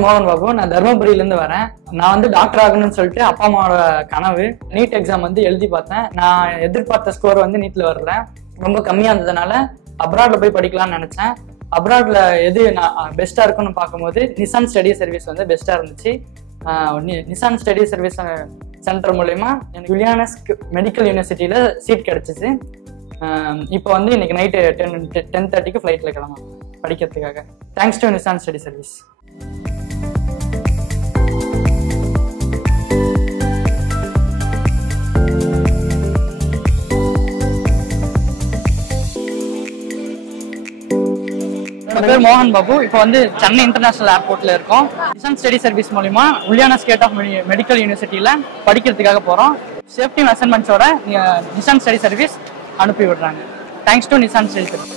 பேர் மோகன் பாபு. நான் தர்மபுரியிலேருந்து வரேன். நான் வந்து டாக்டர் ஆகணும்னு சொல்லிட்டு அப்பா அம்மாவோட கனவு. நீட் எக்ஸாம் வந்து எழுதி பார்த்தேன். நான் எதிர்பார்த்த ஸ்கோர் வந்து நீட்டில் வரல, ரொம்ப கம்மியாக இருந்ததுனால அப்ராட்ல போய் படிக்கலாம்னு நினச்சேன். அப்ராட்ல எது நான் பெஸ்ட்டாக இருக்குன்னு பார்க்கும்போது நிசான் ஸ்டடி சர்வீஸ் வந்து பெஸ்ட்டாக இருந்துச்சு. நிசான் ஸ்டடி சர்வீஸ் சென்டர் மூலயமா எனக்கு யுலியானஸ் மெடிக்கல் யூனிவர்சிட்டியில் சீட் கிடச்சிச்சு. இப்போ வந்து இன்னைக்கு நைட்டு 10:30க்கு ஃப்ளைட்டில் கிளம்பும் படிக்கிறதுக்காக. Thanks to Nissan study service. என் பேர் மோகன் பாபு. இப்போ வந்து சென்னை இன்டர்நேஷனல் ஏர்போர்ட்ல இருக்கோம். நிசான் ஸ்டடி சர்வீஸ் மூலமா யுலியானஸ் ஸ்டேட் ஆஃப் மெடிக்கல் யூனிவர்சிட்டியில படிக்கிறதுக்காக போறோம். சேஃப்டி மெஷர்மெண்ட்ஸோட நிசான் ஸ்டடி சர்வீஸ் அனுப்பி விடுறாங்க. Thanks to Nissan study service.